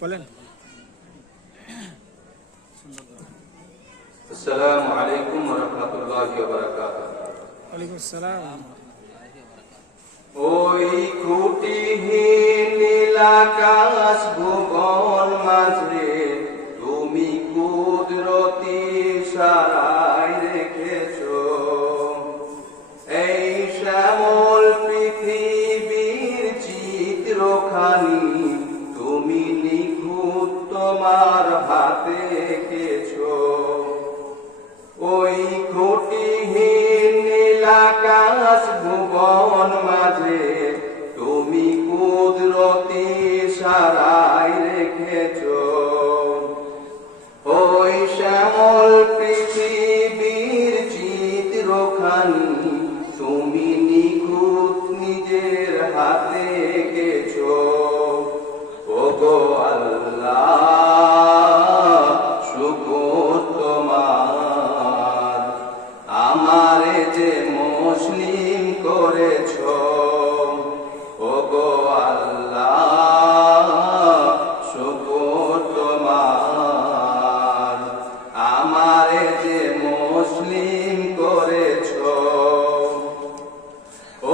বলেন। আসসালামু আলাইকুম ওয়া রাহমাতুল্লাহি ওয়া বারাকাতুহু। ওয়ালাইকুম আসসালাম। ওই খুঁটিহীন নীলাকাশ ভুবন মাঝে তুমি কুদরতি সারাই রেখেছো। এই শ্যামল পৃথিবীর চিত্রখানি তুমি নিখুঁত তোমার হাতে এঁকেছো। ওই খুঁটিহীন নীলাকাশ ভুবন মাঝে তুমি কুদরতি সারাই রেখেছো। ওই শ্যামল পৃথিবীর চিত্রখানি তুমি নিখুঁত নিজের হাতে এঁকেছো। ওগো আল্লাহ শুকর তোমার, আমারে যে মুসলিম করেছো। ওগো আল্লাহ শুকর তোমার, আমারে যে মুসলিম করেছো।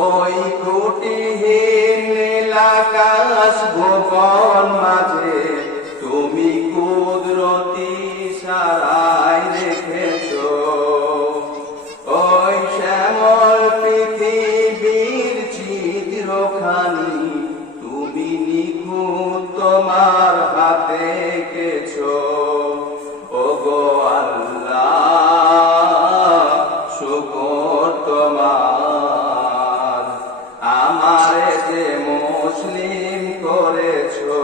ওই খুঁটিহীন নীলাকাশ ভুবন মাঝে তুমি কুদরতি সারাই রেখেছো। ওই শ্যামল পৃথিবীর চিত্রখানি তুমি নিখুঁত তোমার হাতে এঁকেছো। ওগো আল্লাহ শুকর তোমার, আমারে যে মুসলিম করেছো।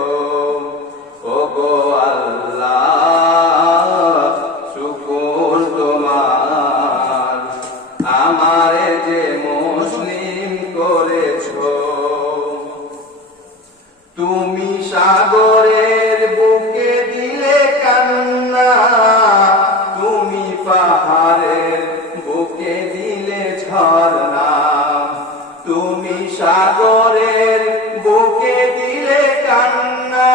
ওগো আল্লাহ শুকর তোমার, আমারে যে মুসলিম করেছো। তুমি সাগরের বুকে দিলে কান্না, তুমি পাহাড়ের বুকে দিলে ঝরনা। তুমি সাগরের বুকে দিলে কান্না,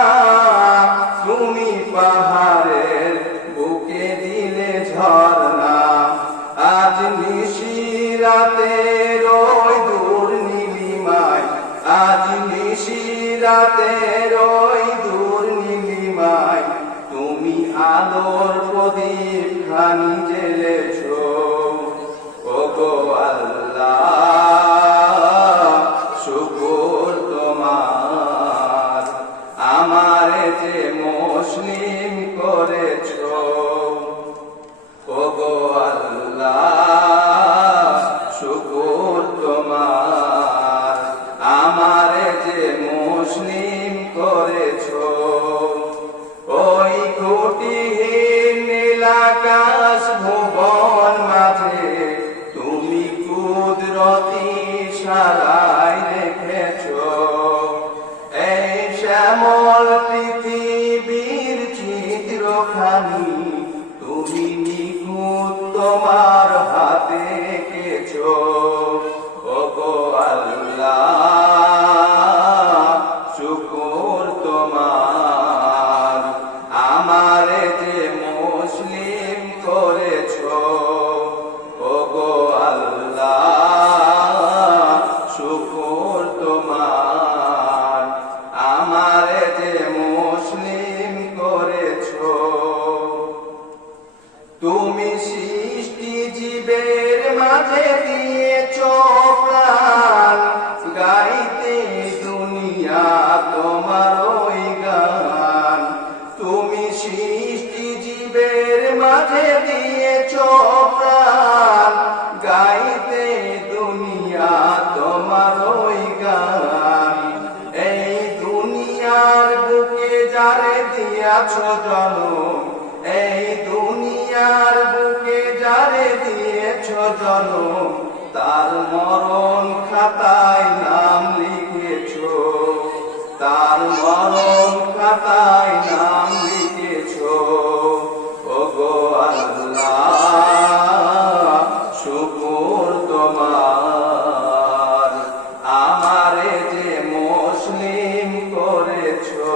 তুমি পাহাড়ের বুকে দিলে ঝরনা। আজ নিশিরাতের ওই দূর নীলিমায়, আজ নিশিরাতের ওই দূর নীলিমায় তুমি আলোর প্রদীপ খানি জ্বেলেছো। ওগো আল্লাহ শুকর তোমার, আমারে যে মুসলিম করেছো। ওগো আল্লাহ শুকর তোমার, আমারে যে মুসলিম করেছো। ওই খুঁটিহীন নীলাকাশ ভুবন মাঝে তুমি কুদরতি সারাই রেখেছো। এই শ্যামল পৃথিবীর চিত্রখানি তুমি নিখুঁত তোমার হাতে এঁকেছো। ওগো আল্লাহ শুকর তোমার, আমারে যে মুসলিম করেছো। ওগো আল্লাহ শুকর তোমার, আমারে যে মুসলিম করেছো। তুমি সৃষ্টি জীবের মাঝে দিয়েছো প্রাণ, গাইতে দুনিয়া তোমার ওই গান। তুমি সৃষ্টি জীবের মাঝে দিয়েছো প্রাণ, গাইতে দুনিয়া তোমার ওই গান। এই দুনিয়ার বুকে যারে দিয়াছো জনম, এই দুনিয়ার বুকে যারে দিয়েছো জনম, তার মরণ খাতায় নাম লিখেছো। তার মরণ খাতায় নাম লিখেছো। ওগো আল্লাহ শুকর তোমার, আমারে যে মুসলিম করেছো।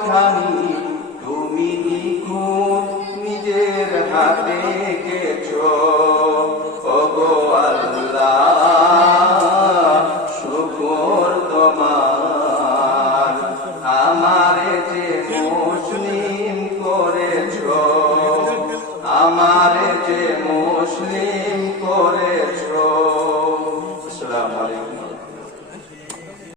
খানি